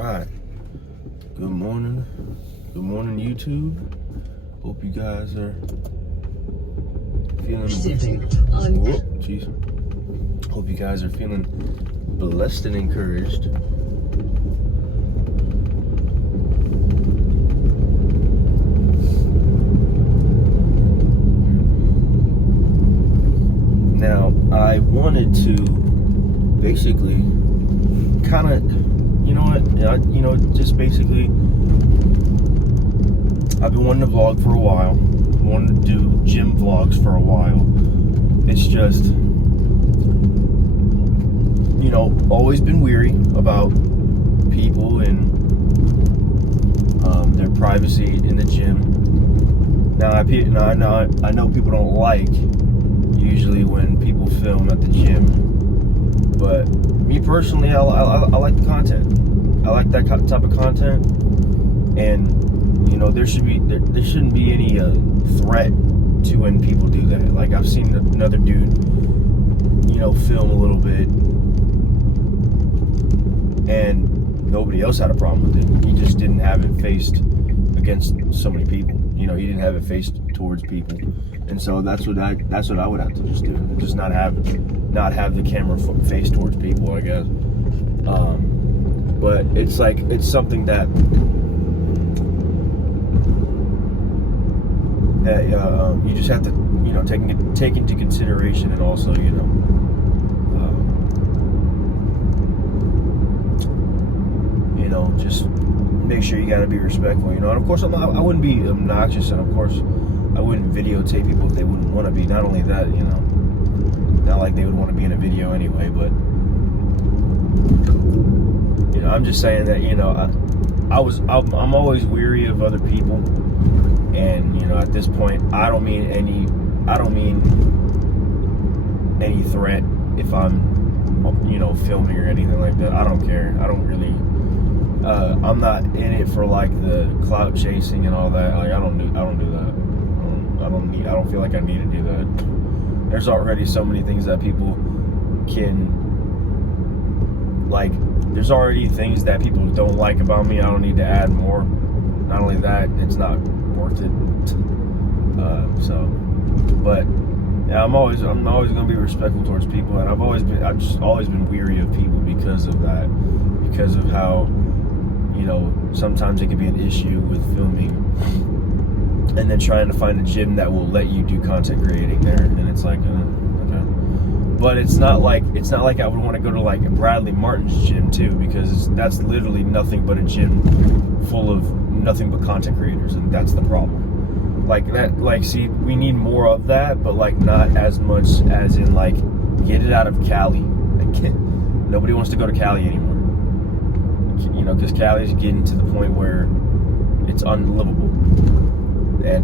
right. Good morning. Good morning, YouTube. Hope you guys are feeling. Whoa, jeez. Hope you guys are feeling blessed and encouraged. Now, I wanted to basically kind of, just basically, I've been wanting to vlog for a while. Wanted to do gym vlogs for a while. It's just, always been weary about people and their privacy in the gym. Now, I know people don't like usually when people film at the gym, but me personally, I like the content. I like that type of content, and there shouldn't be any threat to when people do that. Like, I've seen another dude, film a little bit, and nobody else had a problem with it. He just didn't have it faced against so many people. He didn't have it faced towards people, and so that's what I would have to just do. Just not have the camera faced towards people, I guess. But it's something that you just have to take into consideration, and also just make sure you got to be respectful, and of course I wouldn't be obnoxious, and of course I wouldn't videotape people if they wouldn't want to be. Not only that, not like they would want to be in a video anyway, but I'm just saying that I'm always weary of other people, and at this point I don't mean any threat if I'm filming or anything like that. I don't care. I don't really I'm not in it for like the clout chasing and all that. Like, I don't do that. I don't feel like I need to do that. There's already so many things that people can like. There's already things that people don't like about me. I don't need to add more. Not only that, it's not worth it. But yeah, I'm always gonna be respectful towards people, and I've just always been weary of people because of that, because of how sometimes it can be an issue with filming and then trying to find a gym that will let you do content creating there, and it's like okay. But it's not like I would want to go to like Bradley Martin's gym too, because that's literally nothing but a gym full of nothing but content creators, and that's the problem. See, we need more of that, but like not as much as in like get it out of Cali. Nobody wants to go to Cali anymore. Because Cali is getting to the point where it's unlivable, and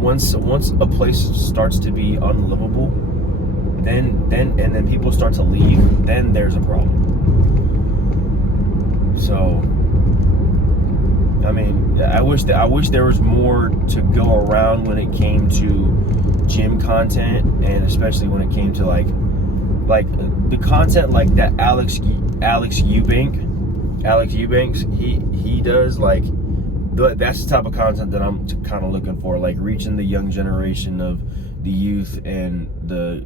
once a place starts to be unlivable, then people start to leave, then there's a problem. So, I mean, I wish there was more to go around when it came to gym content, and especially when it came to like the content like that Alex Eubanks he does, like that's the type of content that I'm kind of looking for, like reaching the young generation of the youth and the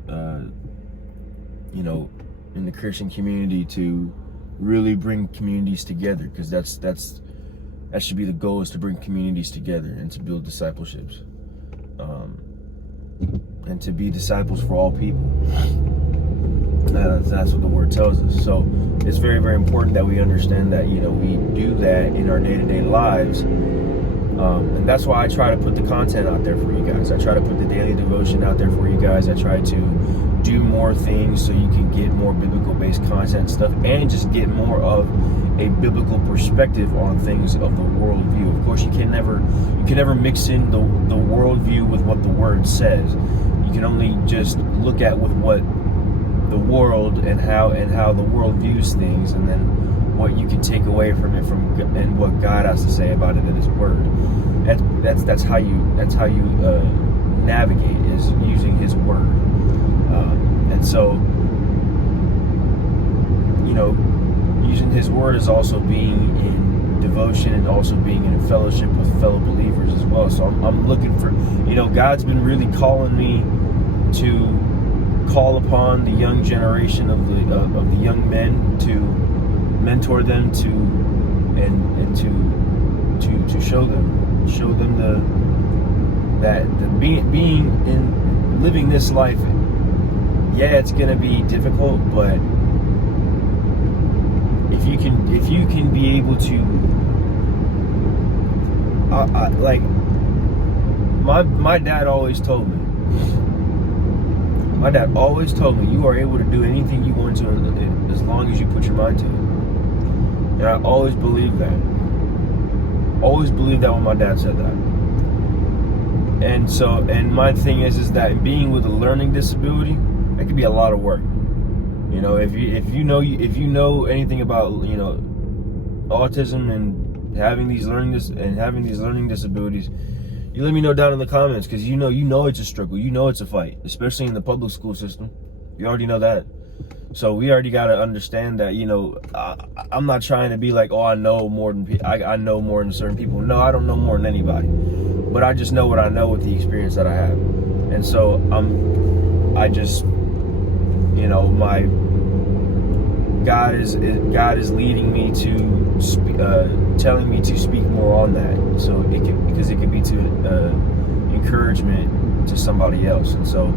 in the Christian community, to really bring communities together, because that should be the goal, is to bring communities together and to build discipleships, and to be disciples for all people. That's what the word tells us. So it's very, very important that we understand that we do that in our day-to-day lives, and that's why I try to put the content out there for you guys. I try to put the daily devotion out there for you guys. I try to do more things so you can get more biblical-based content stuff, and just get more of a biblical perspective on things of the worldview. Of course, you can never mix in the worldview with what the word says. You can only just look at with what the world and how the world views things, and then what you can take away from it and what God has to say about it in His Word. That's how you navigate, is using His Word. And so using his word is also being in devotion and also being in fellowship with fellow believers as well. So I'm looking for, God's been really calling me to call upon the young generation of the young men, to mentor them, and to show them that being in living this life, yeah, it's gonna be difficult, but if you can be able to, like my dad always told me. My dad always told me, you are able to do anything you want to as long as you put your mind to it. And I always believed that. Always believed that when my dad said that. And my thing is that being with a learning disability, it can be a lot of work. If you know anything about autism and having these learning disabilities, you let me know down in the comments, because you know it's a struggle, it's a fight, especially in the public school system. You already know that. So we already got to understand that, I'm not trying to be like, oh, I know more than I know more than certain people. No, I don't know more than anybody, but I just know what I know with the experience that I have. And so my God is leading me to telling me to speak more on that, so because it could be to encouragement to somebody else. And so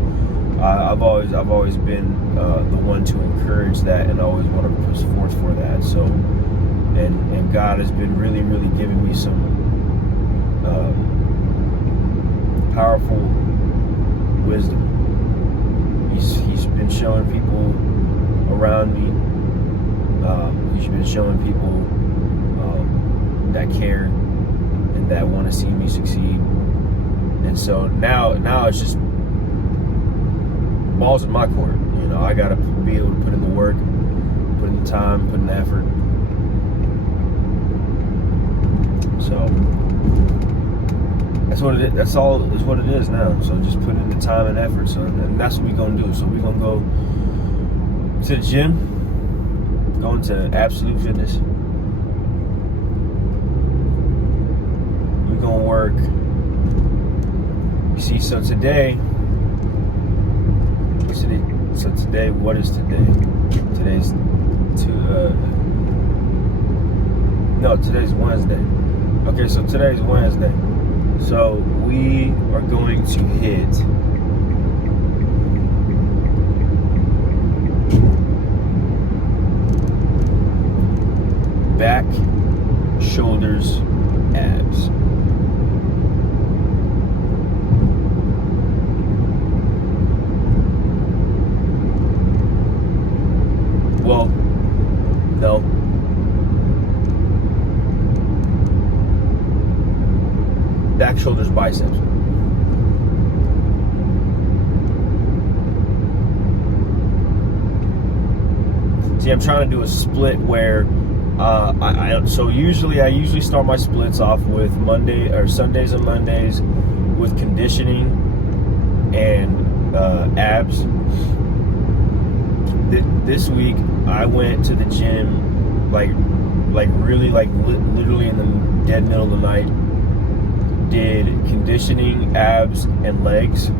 I've always been the one to encourage that, and always want to push forth for that. So and God has been really giving me some powerful wisdom. He's been showing people around me. He's been showing people that care and that want to see me succeed. And so now it's just balls in my court. I gotta be able to put in the work, put in the time, put in the effort. So that's what it is. That's all is what it is now. So just put in the time and effort. So and that's what we're gonna do. So we're gonna go to the gym, going to Absolute Fitness. We're gonna work. You see, so today, what is today? Today's Wednesday. Okay, so today's Wednesday. So we are going to hit back, shoulders, abs. Well, no. Back, shoulders, biceps. See, I'm trying to do a split where I usually start my splits off with Sundays and Mondays with conditioning and abs. This week I went to the gym literally in the dead middle of the night. Did conditioning, abs, and legs.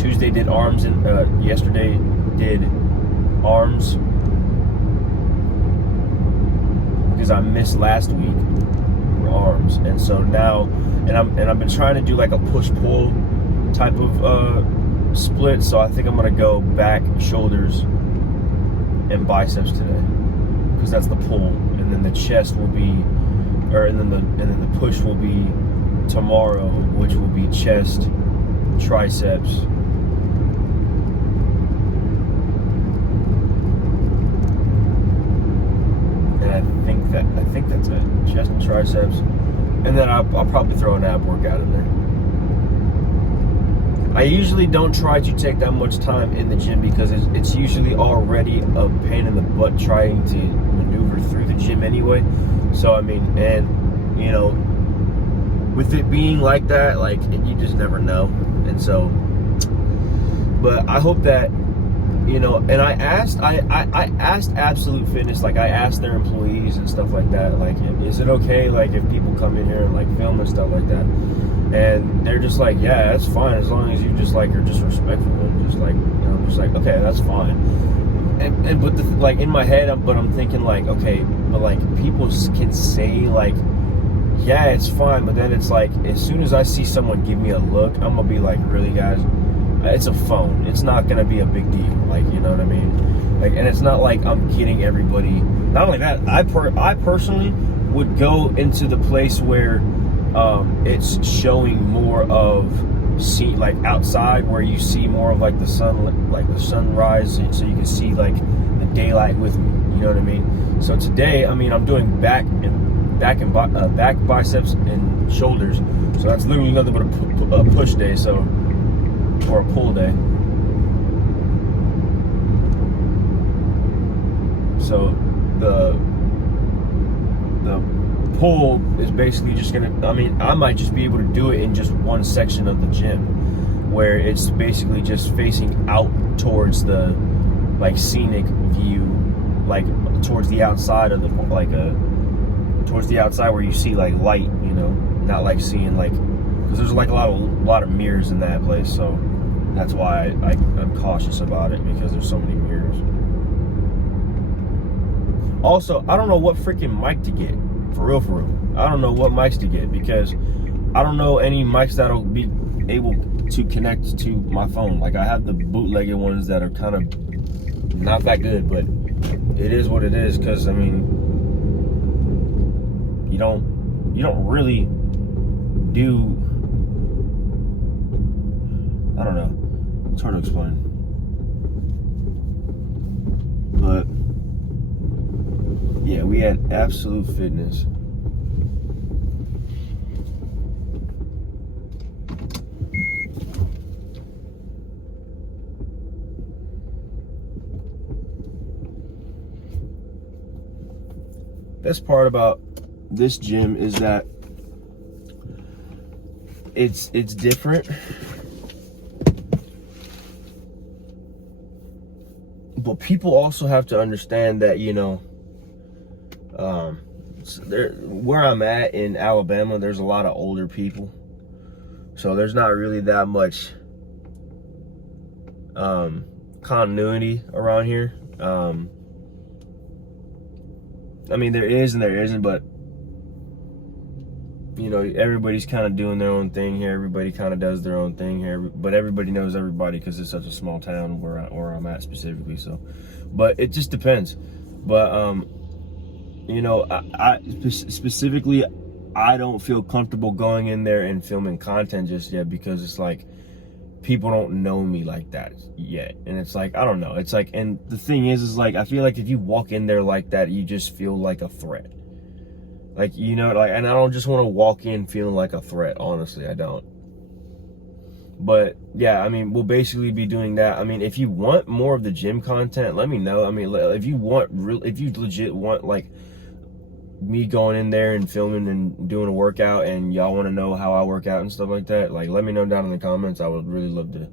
Tuesday did arms, and yesterday did arms, because I missed last week for arms. And so now, and I've been trying to do like a push-pull type of split. So I think I'm gonna go back, shoulders, and biceps today, because that's the pull, and then the chest will be, and then the push will be tomorrow, which will be chest, triceps, and I think that's it. Chest and triceps, and then I'll probably throw an ab workout in there. I usually don't try to take that much time in the gym, because it's usually already a pain in the butt trying to maneuver through the gym anyway. So I mean, and with it being like that, and you just never know. And so, but I hope that you know, and I asked Absolute Fitness, like I asked their employees and stuff like that, like, is it okay, like, if people come in here and like film and stuff like that? And they're just like, yeah, that's fine, as long as you just like are just respectful and just like, you know, I'm just like, okay, that's fine. And but like in my head, I'm thinking like, okay, but like people can say like, yeah, it's fine, but then it's like, as soon as I see someone give me a look, I'm gonna be like, really, guys? It's a phone. It's not gonna be a big deal, like, you know what I mean? Like, and it's not like I'm getting everybody. Not only that, I personally would go into the place where it's showing more of like outside, where you see more of like the sun, like the sunrise, so you can see like the daylight with me. You know what I mean? So today, I mean, I'm doing back biceps and shoulders. So that's literally nothing but a push day. So, or a pull day. So the pull is basically just gonna, I mean, I might just be able to do it in just one section of the gym, where it's basically just facing out towards the like scenic view, like towards the outside of the, like towards the outside where you see like light, you know, not like seeing like, because there's like a lot of mirrors in that place. So that's why I'm cautious about it, because there's so many mirrors. Also, I don't know what freaking mic to get. For real. I don't know what mics to get, because I don't know any mics that'll be able to connect to my phone. Like, I have the bootlegged ones that are kind of not that good, but it is what it is. Because I mean, you don't really do. I don't know. It's hard to explain, but. Yeah, we had Absolute Fitness. Best part about this gym is that it's different, but people also have to understand that, you know, where I'm at in Alabama, there's a lot of older people, so there's not really that much continuity around here. I mean, there is and there isn't, but you know, everybody's kind of doing their own thing here. Everybody kind of does their own thing here, but everybody knows everybody, because it's such a small town where I'm at specifically. So, but it just depends. But you know, I specifically, I don't feel comfortable going in there and filming content just yet, because it's like, people don't know me like that yet. And it's like, I don't know. It's like, and the thing is like, I feel like if you walk in there like that, you just feel like a threat. Like, you know, like, and I don't just want to walk in feeling like a threat. Honestly, I don't. But yeah, I mean, we'll basically be doing that. I mean, if you want more of the gym content, let me know. I mean, if you legit want like me going in there and filming and doing a workout, and y'all want to know how I work out and stuff like that, like, let me know down in the comments. I would really love to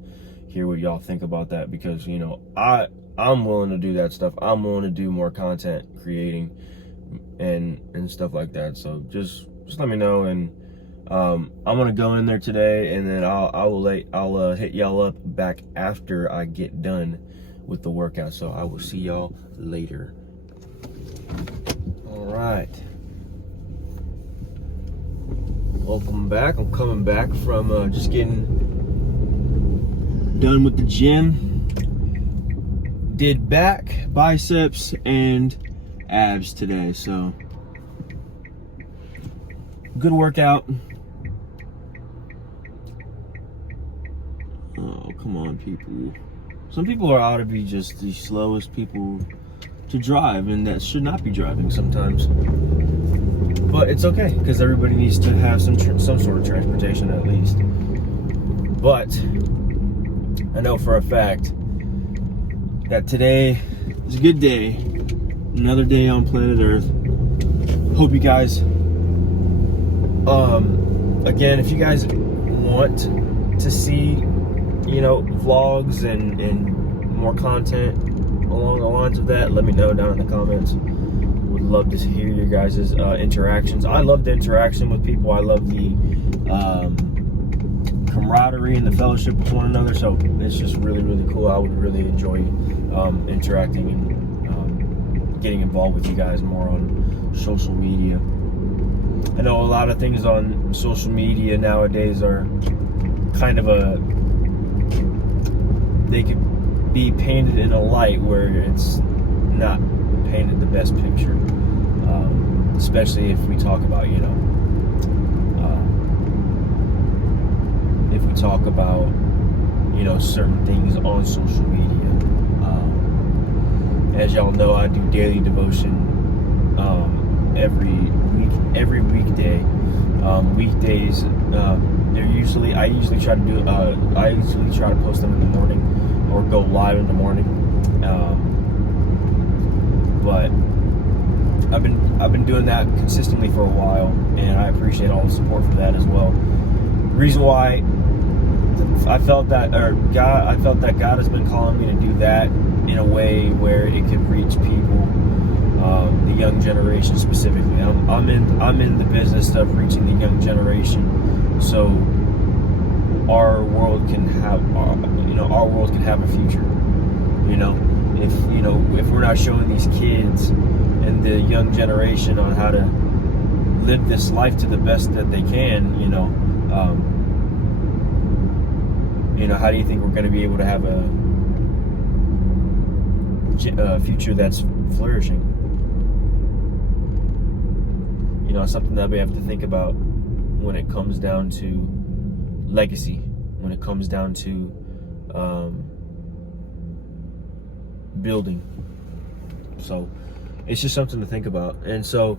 hear what y'all think about that, because, you know, I'm willing to do that stuff. I'm willing to do more content creating and stuff like that. So just let me know, and I'm gonna go in there today, and then I'll hit y'all up back after I get done with the workout. So I will see y'all later. All right, welcome back. I'm coming back from just getting done with the gym. Did back, biceps, and abs today, so good workout. Oh, come on, people. Some people are out to be just the slowest people to drive, and that should not be driving sometimes. But it's okay, because everybody needs to have some sort of transportation at least. But I know for a fact that today is a good day. Another day on planet Earth. Hope you guys, again, if you guys want to see, you know, vlogs and more content along the lines of that, let me know down in the comments. Would love to hear your guys' interactions. I love the interaction with people. I love the camaraderie and the fellowship with one another. So it's just really, really cool. I would really enjoy interacting and getting involved with you guys more on social media. I know a lot of things on social media nowadays are kind of they could be painted in a light where it's not painted the best picture, especially if we talk about, certain things on social media. As y'all know, I do daily devotion every weekday. Weekdays, I usually try to post them in the morning or go live in the morning. But I've been doing that consistently for a while, and I appreciate all the support for that as well. Reason why I felt that God has been calling me to do that in a way where it could reach people, the young generation specifically. I'm in the business of reaching the young generation, so our world can have a future. If we're not showing these kids and the young generation on how to live this life to the best that they can, how do you think we're going to be able to have a future that's flourishing? Something that we have to think about when it comes down to legacy, when it comes down to building. So it's just something to think about. And so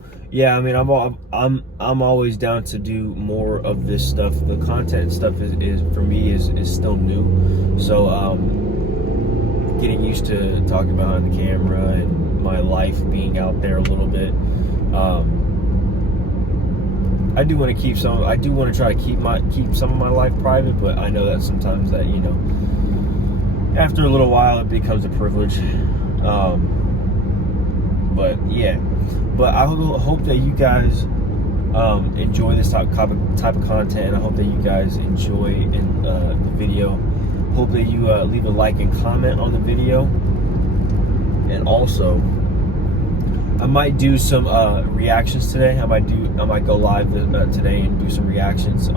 I'm always down to do more of this stuff. The content stuff is for me is still new, so getting used to talking behind the camera and my life being out there a little bit. I do want to try to keep some of my life private, but I know that sometimes that after a little while it becomes a privilege. But I hope that you guys enjoy this type of content, and I hope that you guys enjoy the video. Hope that you leave a like and comment on the video, and also I might do some reactions today. I might go live today and do some reactions.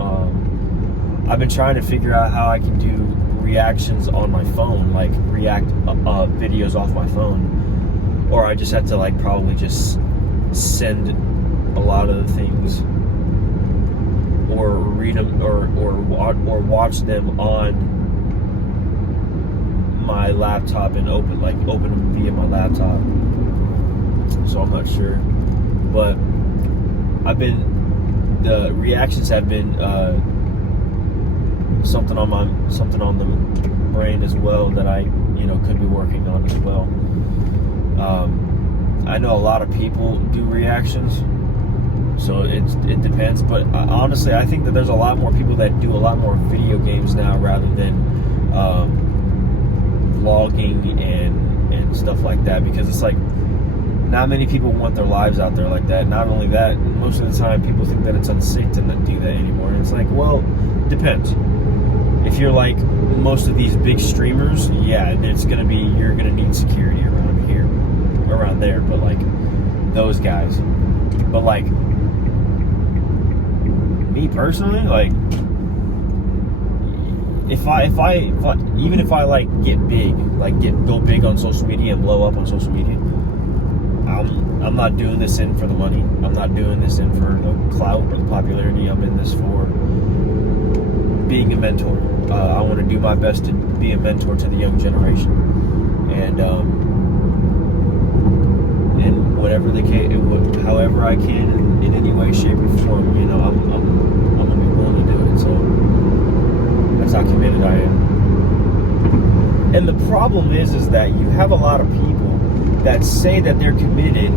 I've been trying to figure out how I can do reactions on my phone, like react videos off my phone, or I just have to probably just send a lot of the things, or read them, or watch them on my laptop and open them via my laptop. So I'm not sure, but the reactions have been something on the brain as well that I could be working on as well. I know a lot of people do reactions, so it depends, but honestly I think that there's a lot more people that do a lot more video games now rather than vlogging and stuff like that, because it's like not many people want their lives out there like that. Not only that, most of the time people think that it's unsafe to not do that anymore, and it's like, well, depends. If you're like most of these big streamers, yeah, you're gonna need security around there, but like those guys. But like me personally, like if I like get big, go big on social media and blow up on social media, I'm not doing this in for the money. I'm not doing this in for the clout or the popularity. I'm in this for being a mentor. I want to do my best to be a mentor to the young generation, and however I can in any way, shape, or form. I'm gonna be willing to do it. So that's how committed I am. And the problem is that you have a lot of people that say that they're committed,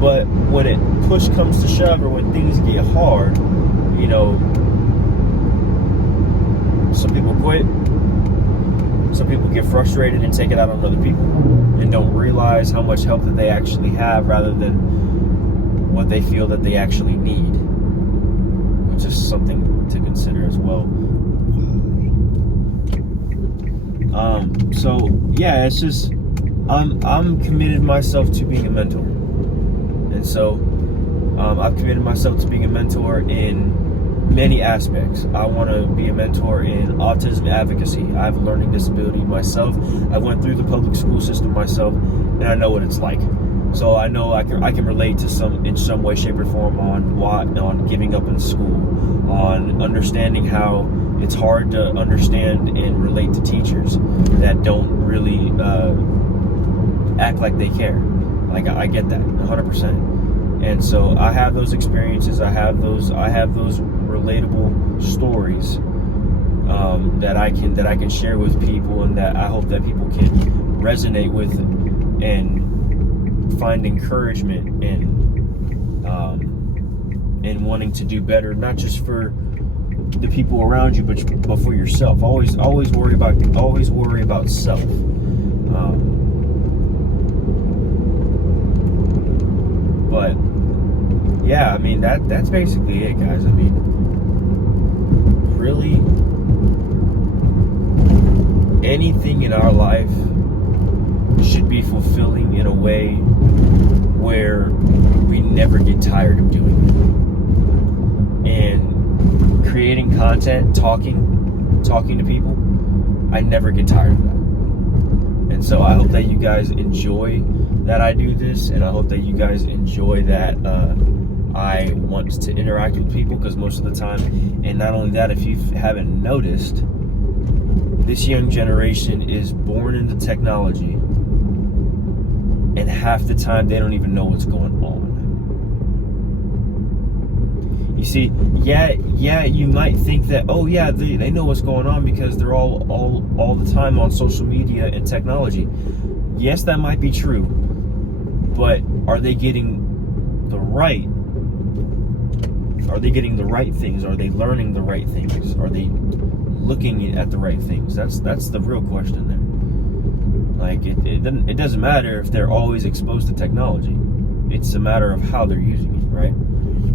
but when it push comes to shove, or when things get hard, some people quit, some people get frustrated and take it out on other people and don't realize how much help that they actually have rather than what they feel that they actually need, which is something to consider as well. So yeah, it's just I'm committed myself to being a mentor, and so I've committed myself to being a mentor in many aspects. I want to be a mentor in autism advocacy. I have a learning disability myself. I went through the public school system myself, and I know what it's like. So I know I can relate to in some way, shape, or form on giving up in school, on understanding how it's hard to understand and relate to teachers that don't really act like they care. Like, I get that 100%. And so I have those experiences. I have those relatable stories that I can share with people, and that I hope that people can resonate with and find encouragement in wanting to do better, not just for the people around you, but for yourself. Always worry about self. But yeah, I mean that's basically it, guys. I mean, really, anything in our life should be fulfilling in a way where we never get tired of doing it. And creating content, talking to people, I never get tired of that. And so I hope that you guys enjoy that I do this, and I hope that you guys enjoy that I want to interact with people, because most of the time, and not only that, if you haven't noticed, this young generation is born into technology, and half the time they don't even know what's going on. You see, yeah, you might think that, oh yeah, they know what's going on because they're all the time on social media and technology. Yes, that might be true, but are they getting the right things? Are they learning the right things? Are they looking at the right things? That's the real question there. Like, it doesn't matter if they're always exposed to technology. It's a matter of how they're using it, right?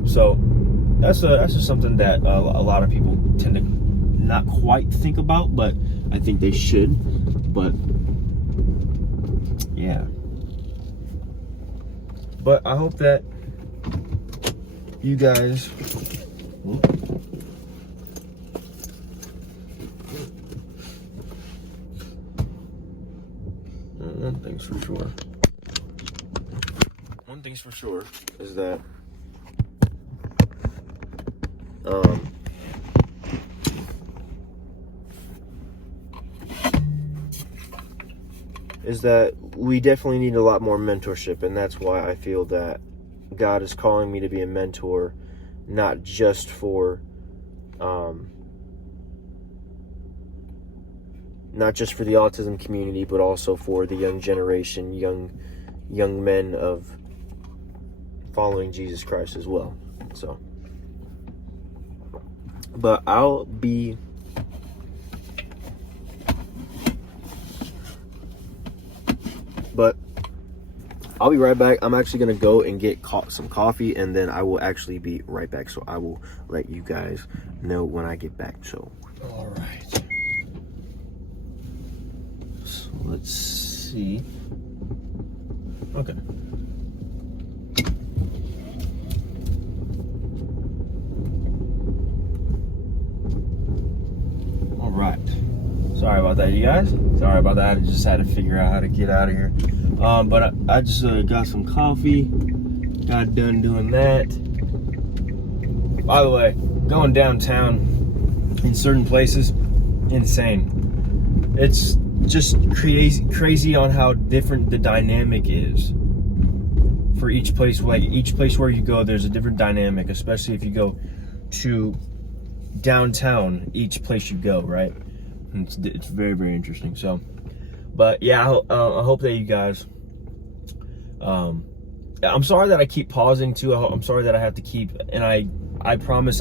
So that's just something that a lot of people tend to not quite think about, but I think they should. But yeah. But I hope that you guys one thing's for sure is that we definitely need a lot more mentorship, and that's why I feel that God is calling me to be a mentor, not just for the autism community, but also for the young generation, young men of following Jesus Christ as well. So, but I'll be right back. I'm actually going to go and get some coffee, and then I will actually be right back. So I will let you guys know when I get back. So, all right. So let's see. Okay. All right. Sorry about that, you guys. Sorry about that. I just had to figure out how to get out of here. But I just got some coffee. Got done doing that. By the way, going downtown in certain places, insane. It's just crazy on how different the dynamic is for each place. Like, each place where you go, there's a different dynamic, especially if you go to downtown, each place you go, right? It's very, very interesting. So, but yeah, I hope that you guys, I'm sorry that I keep pausing too. I'm sorry that I have to keep, and I promise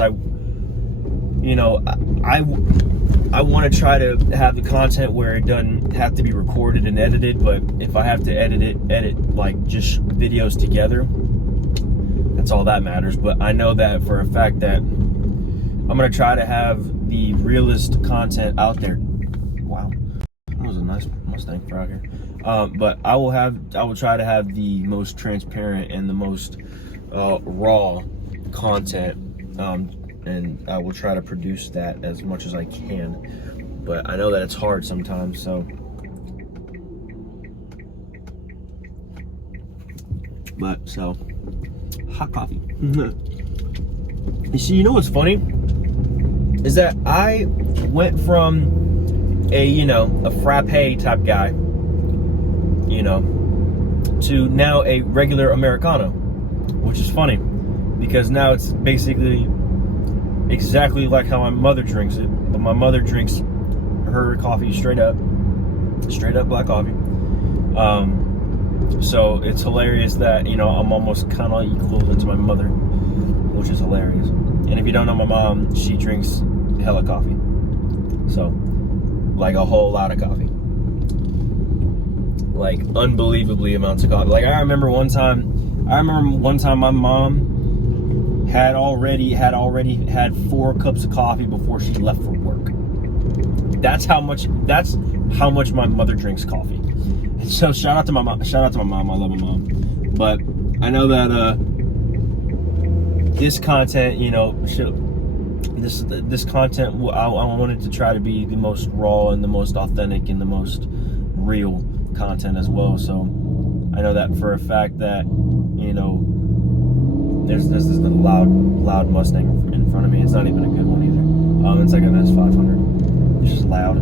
I want to try to have the content where it doesn't have to be recorded and edited, but if I have to edit like just videos together, that's all that matters. But I know that for a fact that I'm going to try to have the realest content out there. Wow, that was a nice Mustang for out here. But I will try to have the most transparent and the most raw content, and I will try to produce that as much as I can. But I know that it's hard sometimes, so. But so, hot coffee. You see, you know what's funny? Is that I went from a frappe type guy, to now a regular Americano, which is funny because now it's basically exactly like how my mother drinks it, but my mother drinks her coffee straight up black coffee. So it's hilarious that I'm almost kind of equivalent to my mother, which is hilarious. And if you don't know my mom, she drinks hella coffee, so like a whole lot of coffee, like unbelievably amounts of coffee. Like I remember one time my mom had already had 4 cups of coffee before she left for work. That's how much my mother drinks coffee. And so shout out to my mom. I love my mom. But I know that this content, this content, I wanted to try to be the most raw and the most authentic and the most real content as well. So I know that for a fact that there's this loud Mustang in front of me. It's not even a good one either. It's like an S500. It's just loud.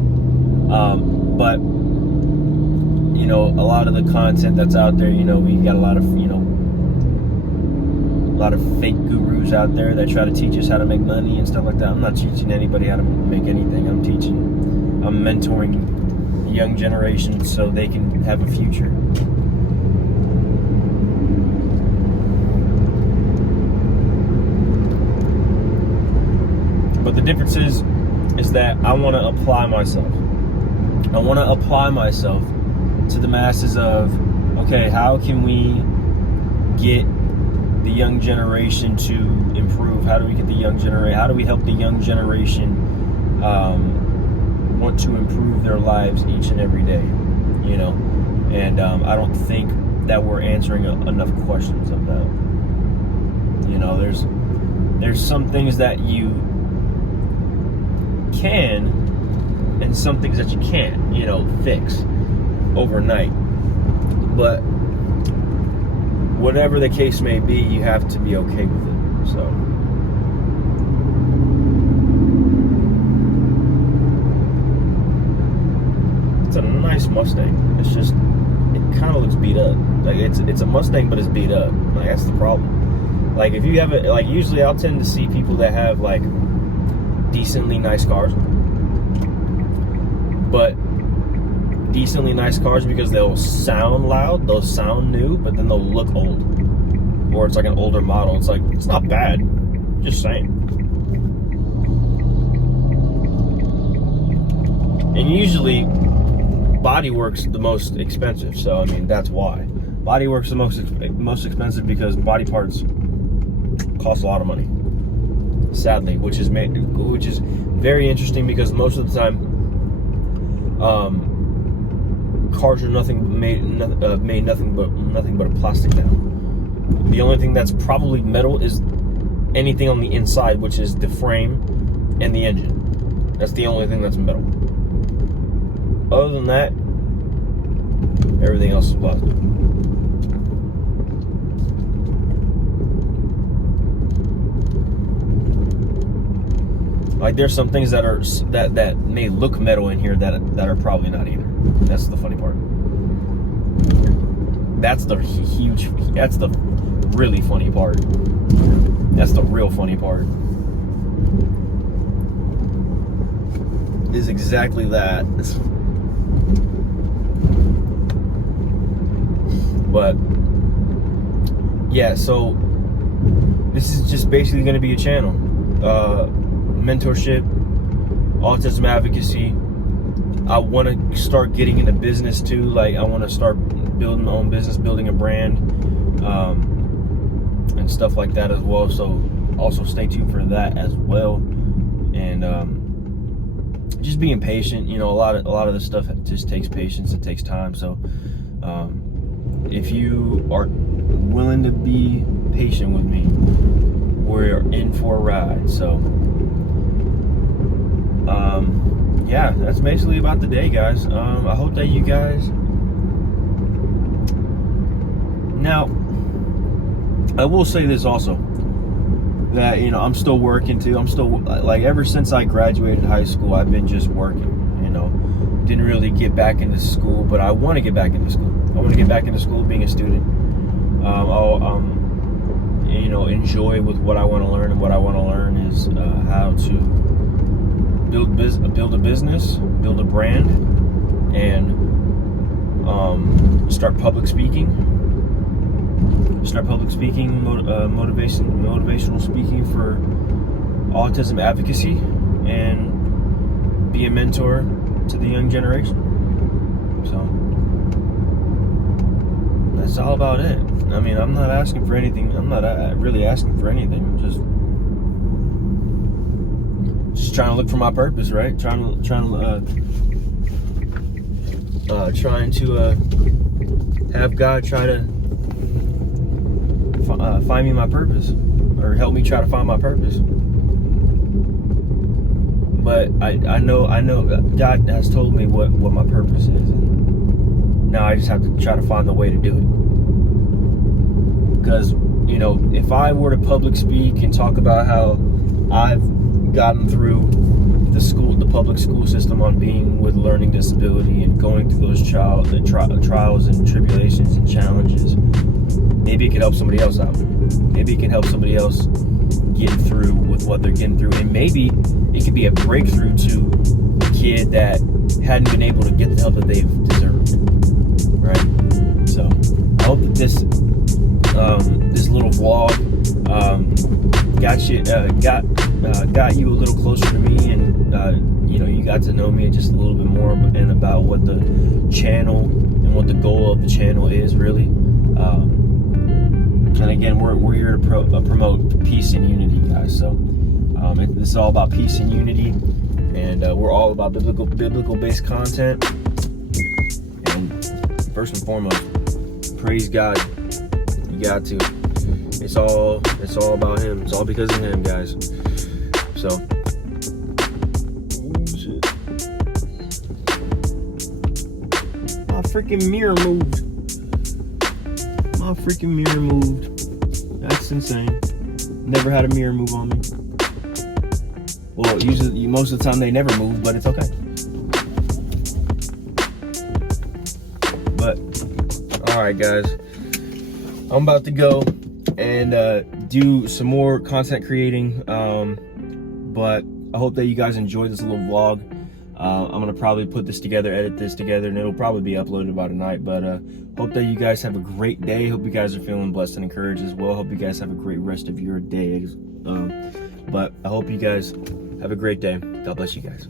But a lot of the content that's out there, we got a lot of fake gurus out there that try to teach us how to make money and stuff like that. I'm not teaching anybody how to make anything. I'm mentoring the young generation so they can have a future. But the difference is that I want to apply myself. I want to apply myself to the masses of, okay, how can we get the young generation to improve? How do we help the young generation want to improve their lives each and every day? And I don't think that we're answering enough questions of that. There's some things that you can and some things that you can't fix overnight. But whatever the case may be, you have to be okay with it. So it's a nice Mustang. It's just, it kind of looks beat up. Like it's a Mustang, but it's beat up. Like that's the problem. Like if you have it, like usually I'll tend to see people that have like decently nice cars, but decently nice cars because they'll sound loud, they'll sound new, but then they'll look old, or it's like an older model. It's like, it's not bad, just saying. And usually bodywork's the most expensive, so I mean that's why bodywork's the most expensive, because body parts cost a lot of money, sadly, which is very interesting, because most of the time cars are made nothing but a plastic now. The only thing that's probably metal is anything on the inside, which is the frame and the engine. That's the only thing that's metal. Other than that, everything else is plastic. Like there's some things that may look metal in here that are probably not either. That's the funny part. That's the really funny part. That's the real funny part. Is exactly that. But yeah, so this is just basically going to be a channel, mentorship, autism advocacy. I want to start getting into business too. Like, I want to start building my own business, building a brand, and stuff like that as well. So also stay tuned for that as well. And just being patient. You know, a lot of this stuff just takes patience. It takes time. So if you are willing to be patient with me, we're in for a ride. So yeah, that's basically about the day, guys. I hope that you guys, now I will say this also, that, you know, I'm still working too. I'm still, like, ever since I graduated high school, I've been just working, you know. Didn't really get back into school, but I want to get back into school. I want to get back into school, being a student. I'll you know, enjoy with what I want to learn, and what I want to learn is how to build a business, build a brand, and start public speaking, motivational speaking for autism advocacy, and be a mentor to the young generation. So that's all about it. I mean, I'm not asking for anything. I'm not really asking for anything. I'm just trying to look for my purpose, right? Trying to have God try to find me my purpose, or help me try to find my purpose. But I know God has told me what my purpose is, and now I just have to try to find the way to do it. Because, you know, if I were to public speak and talk about how I've gotten through the public school system on being with learning disability, and going through those trials and tribulations and challenges, maybe it could help somebody else out. Maybe it can help somebody else get through with what they're getting through, and maybe it could be a breakthrough to a kid that hadn't been able to get the help that they've deserved, right? So I hope that this little vlog got you a little closer to me, and you know, you got to know me just a little bit more, and about what the channel and what the goal of the channel is really. And again, we're here to promote peace and unity, guys. So this is all about peace and unity, and we're all about biblical based content. And first and foremost, praise God. You got to. It's all about Him. It's all because of Him, guys. So, oh shit, my freaking mirror moved. That's insane. Never had a mirror move on me. Well, usually, most of the time they never move, but it's okay. But all right, guys, I'm about to go and do some more content creating, but I hope that you guys enjoyed this little vlog. I'm gonna probably put this together, edit this together, and it'll probably be uploaded by tonight. But hope that you guys have a great day. Hope you guys are feeling blessed and encouraged as well. Hope you guys have a great rest of your day. But I hope you guys have a great day. God bless you guys.